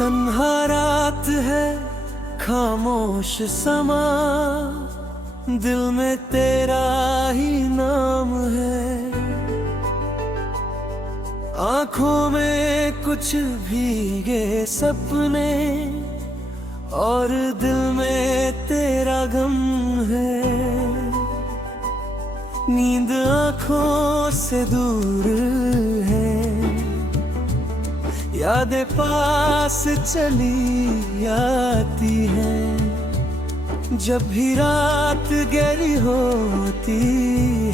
तन्हा रात है खामोश समा, दिल में तेरा ही नाम है। आंखों में कुछ भीगे सपने और दिल में तेरा गम है। नींद आंखों से दूर है, यादें पास चली आती हैं। जब भी रात गहरी होती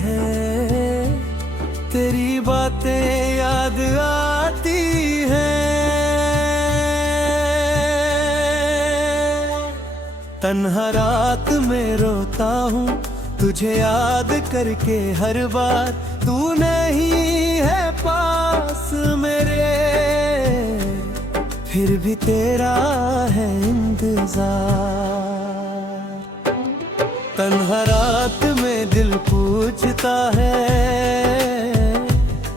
है, तेरी बातें याद आती हैं। तन्हा रात में रोता हूँ तुझे याद करके हर बार, तू नहीं है पास मेरे, फिर भी तेरा है इंतजार। तन्हा रात में दिल पूछता है,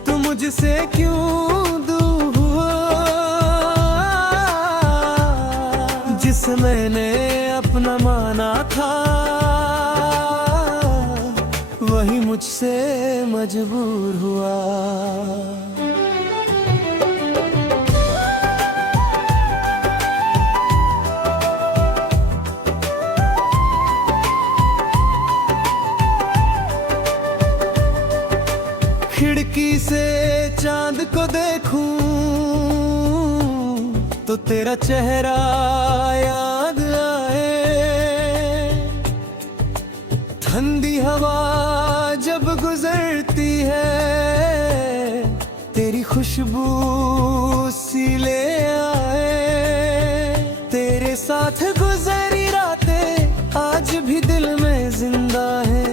तू मुझसे क्यों दूर हुआ। जिसे मैंने अपना माना था, वही मुझसे मजबूर हुआ। खिड़की से चांद को देखूं तो तेरा चेहरा याद आए। ठंडी हवा जब गुजरती है, तेरी खुशबू सी ले आए। तेरे साथ गुजरी रातें आज भी दिल में जिंदा है।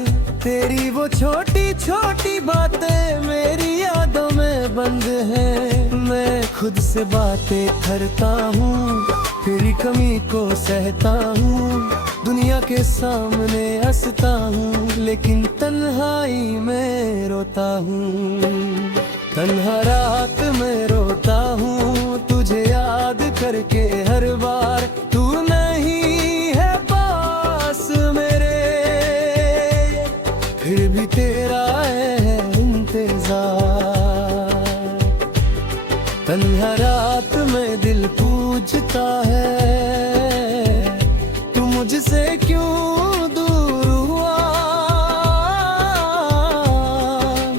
तेरी वो छोटी छोटी बातें मेरी यादों में बंद है। मैं खुद से बातें करता हूँ, तेरी कमी को सहता हूँ। दुनिया के सामने हंसता हूँ, लेकिन तन्हाई में रोता हूँ। तन्हा रात में रोता हूँ तुझे याद करके हर बार, तू नहीं है पास मेरे, फिर भी तेरा है इंतजार। तन्हा रात में दिल पूछता है, तू मुझसे क्यों दूर हुआ।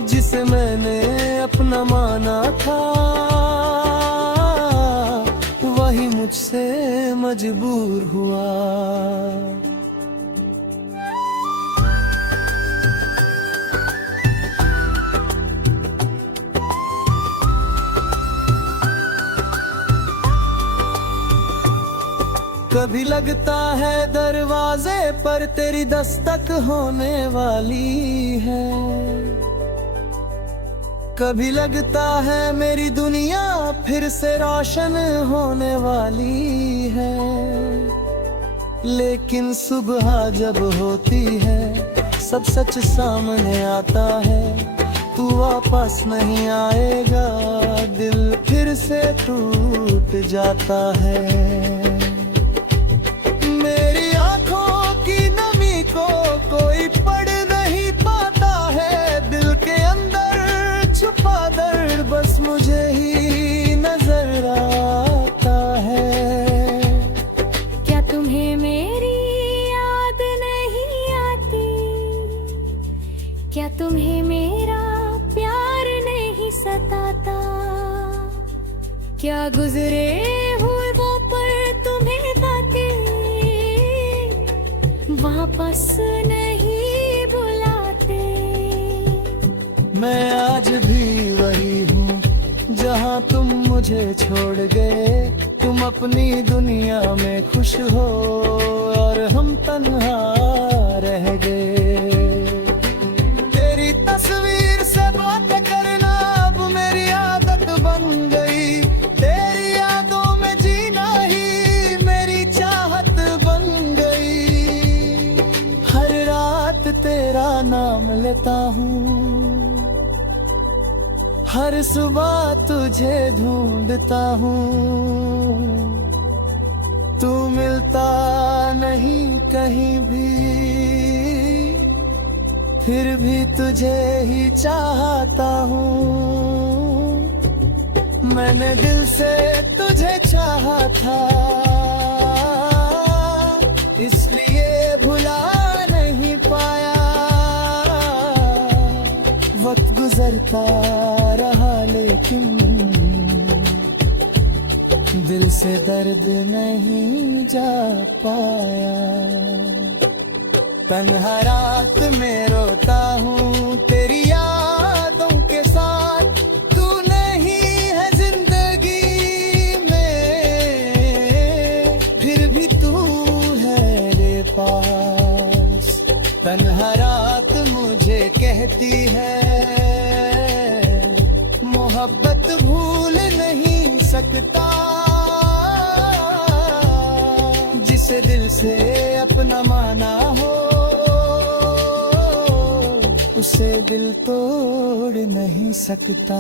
जिसे मैंने अपना माना था, वही मुझसे मजबूर हुआ। कभी लगता है दरवाजे पर तेरी दस्तक होने वाली है। कभी लगता है मेरी दुनिया फिर से रोशन होने वाली है। लेकिन सुबह जब होती है, सब सच सामने आता है। तू वापस नहीं आएगा, दिल फिर से टूट जाता है। कोई पढ़ नहीं पाता है, दिल के अंदर छुपा दर्द बस मुझे ही नजर आता है। क्या तुम्हें मेरी याद नहीं आती? क्या तुम्हें मेरा प्यार नहीं सताता? क्या गुजरे हुए वो पल तुम्हें बातें वापस नहीं बुलाते? मैं आज भी वही हूँ जहाँ तुम मुझे छोड़ गए। तुम अपनी दुनिया में खुश हो और हम तन्हा रह गए। तेरी तस्वीर से बात करना अब मेरी आदत बन गई। तेरी यादों में जीना ही मेरी चाहत बन गई। हर रात तेरा नाम लेता हूँ, हर सुबह तुझे ढूंढता हूँ। मिलता नहीं कहीं भी, फिर भी तुझे ही चाहता हूँ। मैंने दिल से तुझे चाहा था, इसलिए भुला नहीं पाया। वक्त गुजरता रहा लेकिन दिल से दर्द नहीं जा पाया। तन्हा रात में रोता हूँ तेरी यादों के साथ, तू नहीं है जिंदगी में, फिर भी तू है मेरे पास। तन्हा रात मुझे कहती है मोहब्बत भूल नहीं सकता, जिसे दिल से अपना माना हो उसे दिल तोड़ नहीं सकता।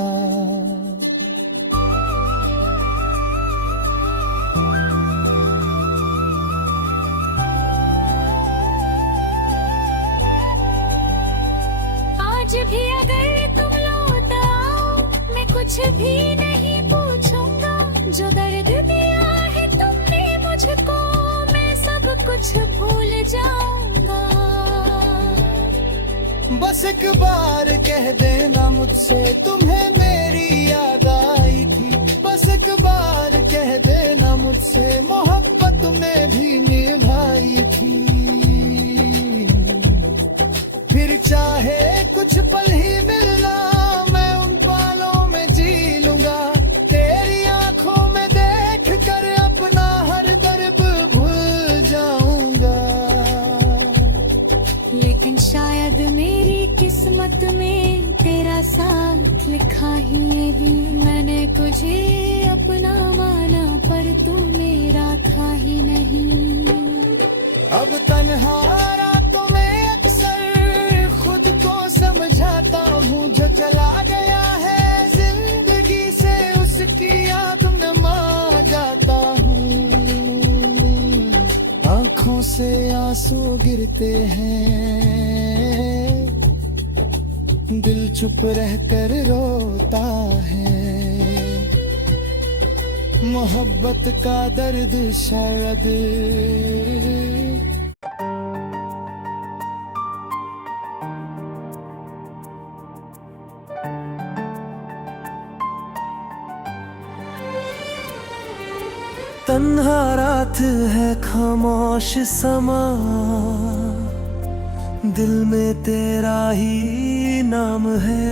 आज भी अगर तुम लौट आओ, मैं कुछ भी नहीं पूछूंगा। जो दर्द दिया है तुमने मुझको, मैं सब कुछ भूल जाऊंगा। बस एक बार कह देना मुझसे तुम्हें मेरी याद आई थी। बस एक बार कह देना मुझसे मोहब्बत में भी निभाई थी। फिर चाहे कुछ पल ही मिलना, मैं उन पलों में जी लूंगा। तेरी आंखों में देख कर अपना हर दर्द भूल जाऊंगा। लेकिन शायद मेरी किस्मत में तेरा साथ लिखा ही नहीं। मैंने तुझे अपना माना पर तू मेरा था ही नहीं। अब तन्हा रातों में अक्सर खुद को समझाता हूँ। जो चला गया है जिंदगी से उसकी याद में मार जाता हूँ। आँखों से आंसू गिरते हैं, दिल चुप रहकर रोता है। मोहब्बत का दर्द शायद तन्हा रात है खामोश समा, दिल में तेरा ही नाम है।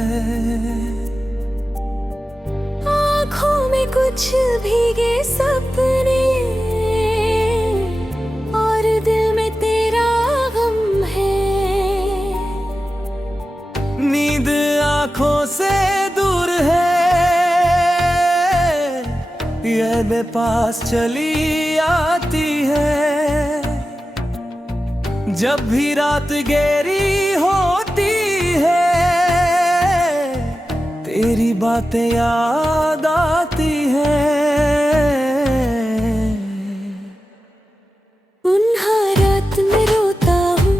आँखों में कुछ भीगे सपने और दिल में तेरा गम है। नींद आँखों से दूर है, यादें पास चली आती है। जब भी रात गहरी होती है, तेरी बातें याद आती हैं। उन्हा रात में रोता हूँ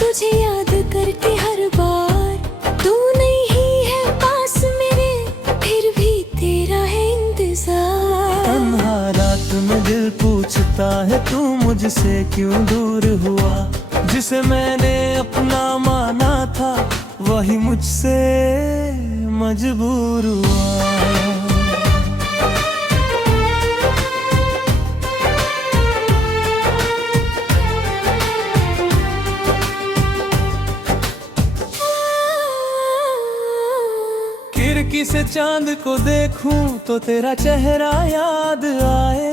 तुझे याद करके हर बार। तू नहीं है पास मेरे, फिर भी तेरा है इंतजार। तन्हा रात में दिल पूछता है तू मुझसे क्यों दूर हुआ। जिसे मैंने अपना माना था वही मुझसे मजबूर हुआ। खिड़की से चांद को देखूं तो तेरा चेहरा याद आए।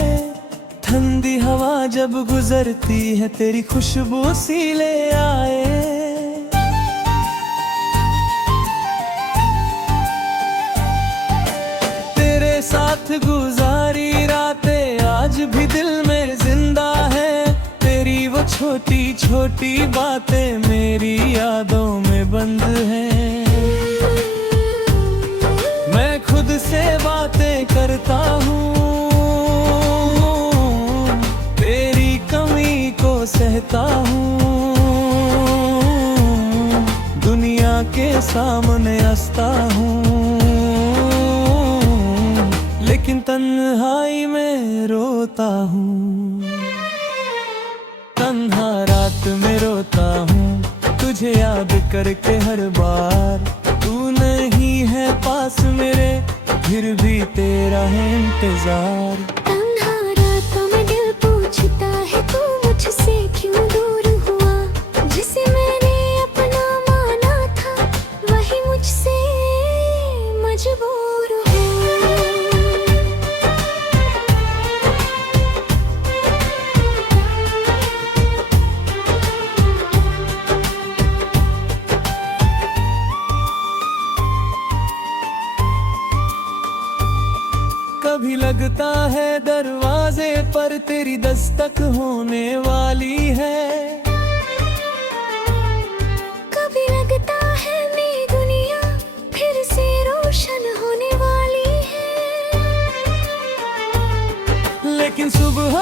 ठंडी हवा जब गुजरती है तेरी खुशबू सी ले आए। तेरे साथ गुजारी रातें आज भी दिल में जिंदा है। तेरी वो छोटी छोटी बातें मेरी यादों में बंद हैं। मैं खुद से बातें करता हूँ, तेरी कम सहता हूँ, दुनिया के सामने हंसता हूँ, लेकिन तन्हाई में रोता हूँ। तन्हा रात में रोता हूँ, तुझे याद करके हर बार। तू नहीं है पास मेरे, फिर भी तेरा है इंतजार। तन्हा रातों में दिल पूछता है, तू मुझसे क्यों दूर हुआ। जिसे मैंने अपना माना था, वही मुझसे मजबूर हुआ। कभी लगता है दरवाजे पर तेरी दस्तक होने वाली है। कभी लगता है मेरी दुनिया फिर से रोशन होने वाली है। लेकिन सुबह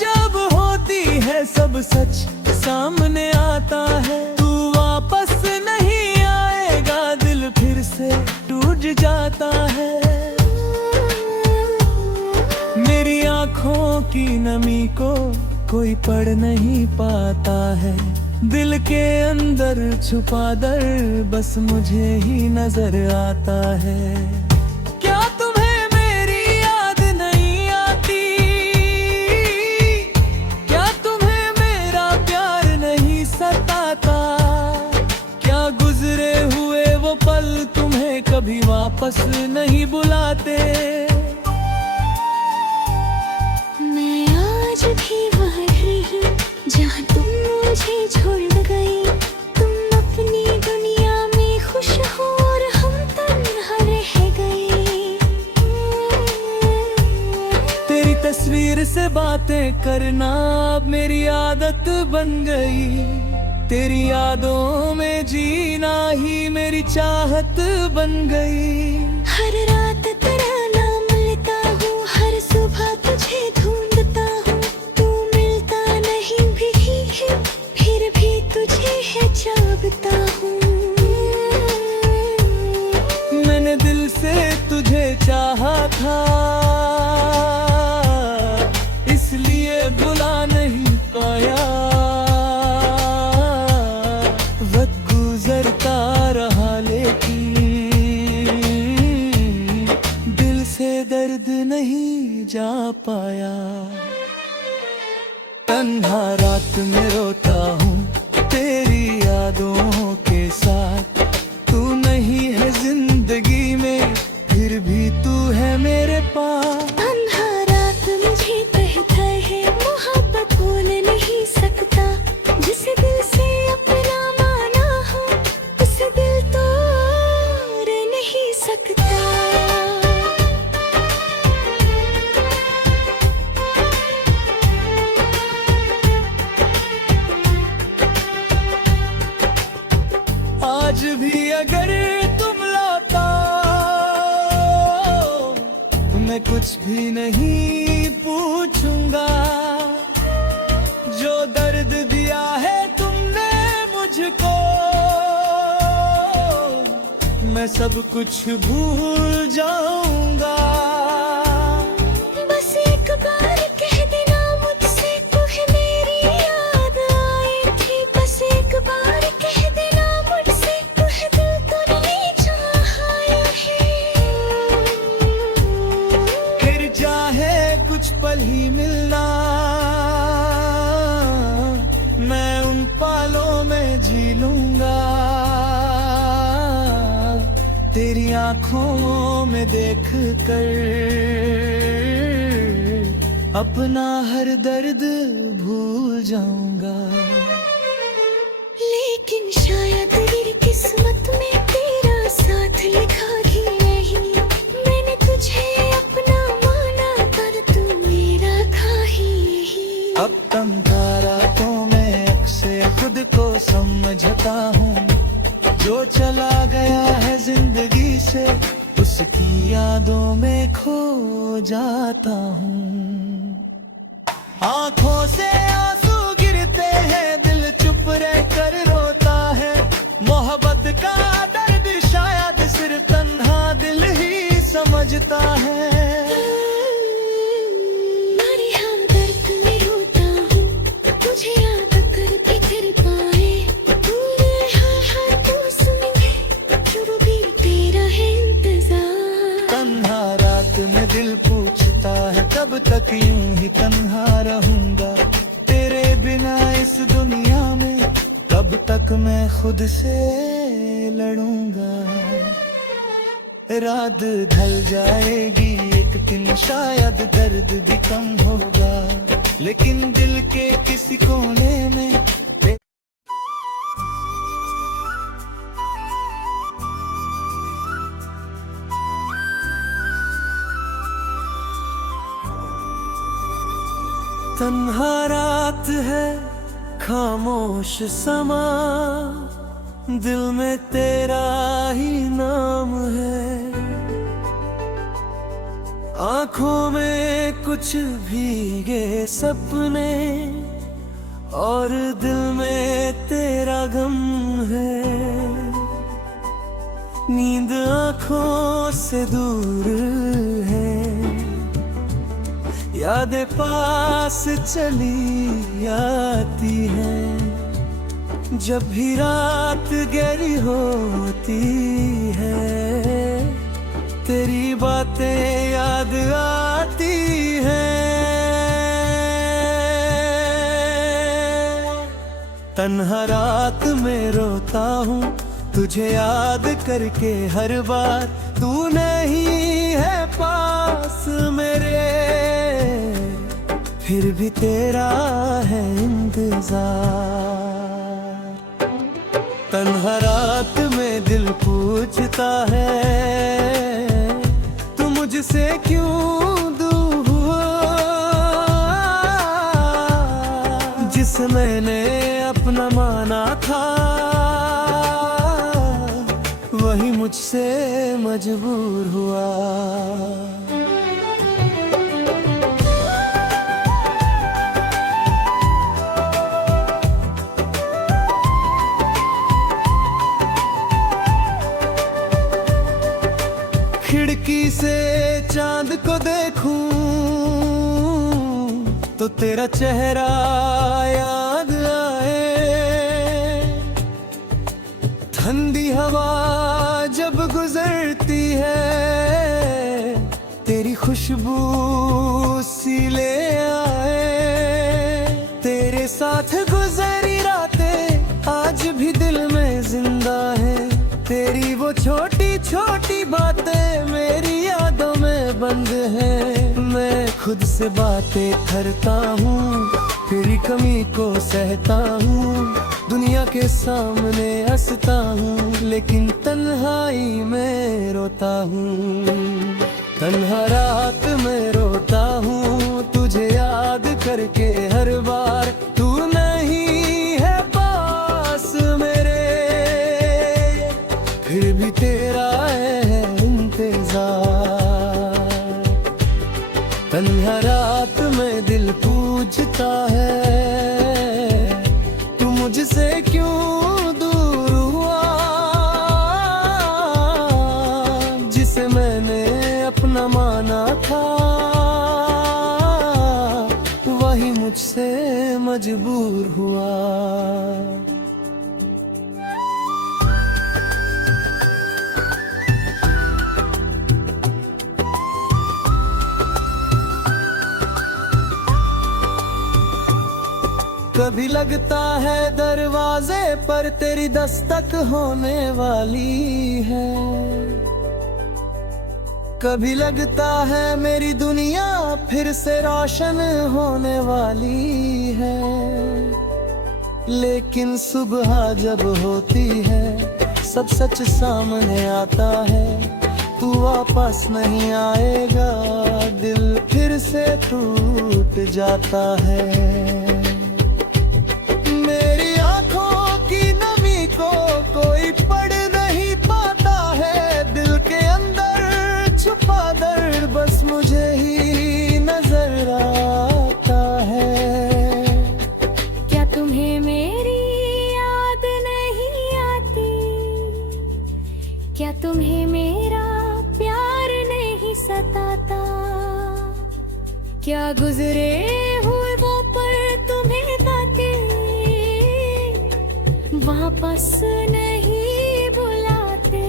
जब होती है सब सच सामने आता है। तू वापस नहीं आएगा, दिल फिर से टूट जाता है। मेरी आँखों की नमी को कोई पढ़ नहीं पाता है। दिल के अंदर छुपा दर्द बस मुझे ही नजर आता है। क्या तुम्हें मेरी याद नहीं आती? क्या तुम्हें मेरा प्यार नहीं सताता? क्या गुजरे हुए वो पल तुम्हें कभी वापस नहीं बुलाते? आज भी वही हूँ जहाँ तुम मुझे छोड़ गई। तुम अपनी दुनिया में खुश हो और हम तन्हा रह गए। तेरी तस्वीर से बातें करना अब मेरी आदत बन गई। तेरी यादों में जीना ही मेरी चाहत बन गई। हर रात तेरा नाम लेता हूँ, हर सुबह तुझे ढूंढता हूँ। तू मिलता नहीं भी है, फिर भी तुझे है चाहता हूँ। मैंने दिल से तुझे चाहा था, इसलिए बुला नहीं पाया। वक्त गुजरता रहा लेकिन दिल से दर्द नहीं जा पाया। तन्हा रात में रोता हूँ तेरी यादों के साथ। तू नहीं है जिंदगी में, फिर भी तू है मेरे पास। तन्हा रात मुझे कहता है, मोहब्बत भूल नहीं सकता। जिसे दिल से अपना माना हो, उसे दिल तोड़ नहीं सकता। आज भी अगर तुम लौटा, मैं कुछ भी नहीं पूछूंगा। जो दर्द दिया है तुमने मुझको, मैं सब कुछ भूल जाऊंगा। बस एक बार कह देना मुझसे, तुम्हें मेरी याद आई थी। बस एक बार कह देना मुझसे, तुम्हें दिल तो नहीं चाहा है। फिर चाहे कुछ पल ही मिलना, मैं उन पलों में जी लूंगा। तेरी आँखों में देख कर अपना हर दर्द भूल जाऊंगा। लेकिन शायद मेरी किस्मत में तेरा साथ लिखा ही नहीं। मैंने तुझे अपना माना, पर तू मेरा था ही नहीं। अब तन्हा रातों में अक्सर खुद को समझता हूँ। जो चला गया है जिंदगी से, उसकी यादों में खो जाता हूँ। आंखों से आंसू गिरते तक यूं ही तन्हा रहूंगा तेरे बिना इस दुनिया में, कब तक मैं खुद से लड़ूंगा। रात ढल जाएगी एक दिन, शायद दर्द भी कम होगा, लेकिन दिल के किसी कोने में तन्हा रात है, खामोश समा, दिल में तेरा ही नाम है। आंखों में कुछ भीगे सपने और दिल में तेरा गम है। नींद आंखों से दूर है, यादें पास चली आती हैं, जब भी रात गहरी होती है, तेरी बातें याद आती हैं। तन्हा रात में रोता हूँ तुझे याद करके हर बार, तू नहीं है पास मेरे, फिर भी तेरा है इंतजार। तन्हा रात में दिल पूछता है, तू मुझसे क्यों दूर हुआ, जिसे मैंने अपना माना था, वही मुझसे मजबूर हुआ। खिड़की से चांद को देखूं तो तेरा चेहरा याद आए। ठंडी हवा जब गुजरती है, तेरी खुशबू सी ले आए। तेरे साथ गुजरी रातें आज भी दिल में जिंदा है, तेरी वो छोटी छोटी बातें मेरी यादों में बंद हैं। मैं खुद से बातें करता हूँ, तेरी कमी को सहता हूँ, दुनिया के सामने हंसता हूँ, लेकिन तन्हाई में रोता हूँ। तन्हा रात में रोता हूँ तुझे याद करके हर बार, तू नहीं है पास मेरे, फिर भी तेरा है इंतजार। तन्हा रात में दिल पूछता है, तू मुझसे क्यों दूर हुआ, जिसे मैंने अपना माना था, वही मुझसे मजबूर हुआ। कभी लगता है दरवाजे पर तेरी दस्तक होने वाली है, कभी लगता है मेरी दुनिया फिर से रोशन होने वाली है। लेकिन सुबह जब होती है सब सच सामने आता है, तू वापस नहीं आएगा, दिल फिर से टूट जाता है। कोई पढ़ नहीं पाता है, दिल के अंदर छुपा दर्द बस मुझे ही नजर आता है। क्या तुम्हें मेरी याद नहीं आती, क्या तुम्हें मेरा प्यार नहीं सताता, क्या गुजरे हुए वो पल तुम्हें ताके वापस नहीं बुलाते।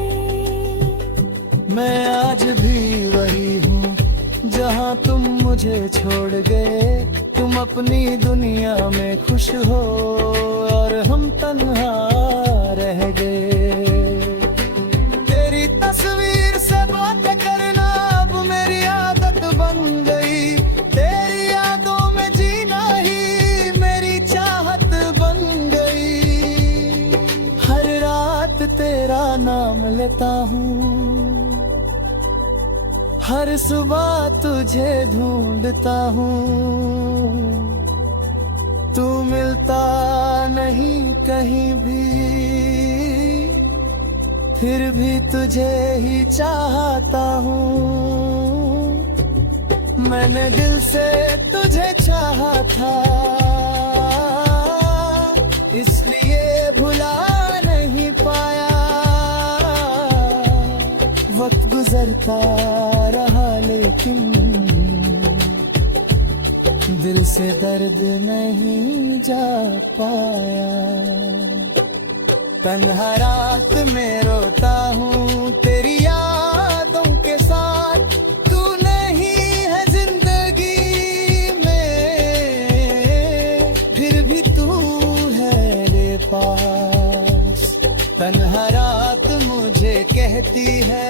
मैं आज भी वही हूँ जहाँ तुम मुझे छोड़ गए। तुम अपनी दुनिया में खुश हो और हम तन्हा रह गए। तेरी तस्वीर से बातें करना अब मेरी आदत बन गई। तेरी यादों में जीना ही मेरी चाहत बन गई। हर रात तेरा नाम लेता हूँ, हर सुबह तुझे ढूंढता हूँ। तू मिलता नहीं कहीं भी, फिर भी तुझे ही चाहता हूँ। मैंने दिल से तुझे चाहा था, इसलिए भुला नहीं पाया। वक्त गुजरता रहा लेकिन दिल से दर्द नहीं जा पाया। तन्हा रात में रोता हूँ तेरी यादों के साथ। तू नहीं है जिंदगी में, फिर भी तू है मेरे पास। तन्हा रात मुझे कहती है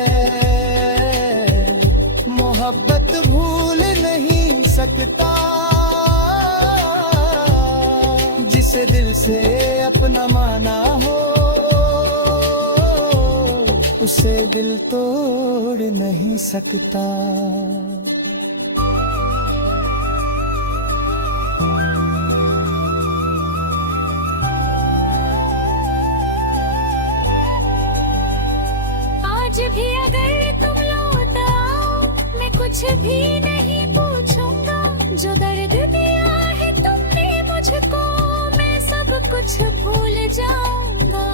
मोहब्बत भूल नहीं सकता। जिसे दिल से अपना माना हो उसे दिल तोड़ नहीं सकता। आज भी अगर तुम लौट आओ मैं कुछ भी नहीं पूछूंगा। जो दर्द दिया है तुमने मुझको मैं सब कुछ भूल जाऊंगा।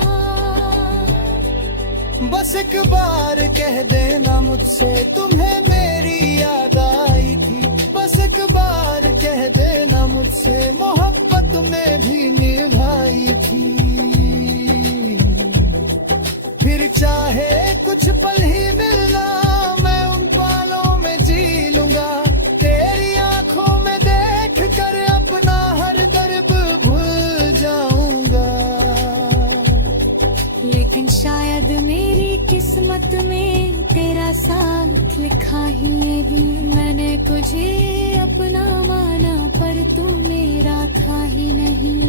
बस एक बार कह देना मुझसे तुम्हें मेरी याद आई थी। बस एक बार कह देना मुझसे मोहब्बत में भी निभाई थी। फिर चाहे कुछ पल ही मिलना मैं उन पलों में जी लूंगा। तेरी आंखों में देख कर अपना हर दर्द भूल जाऊंगा। लेकिन शायद मेरी किस्मत में तेरा साथ लिखा ही नहीं। मैंने तुझे अपना माना पर तू मेरा था ही नहीं।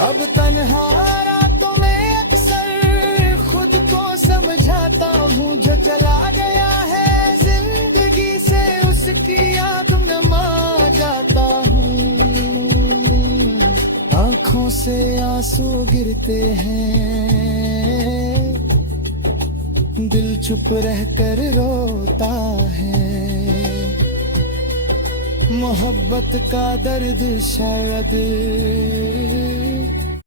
अब तन्हा रातों में अक्सर खुद को समझाता हूँ। जो चला गया है जिंदगी से उसकी याद में मा जाता हूँ। आँखों से आंसू गिरते हैं, दिल चुप रहकर रोता है। मोहब्बत का दर्द शायद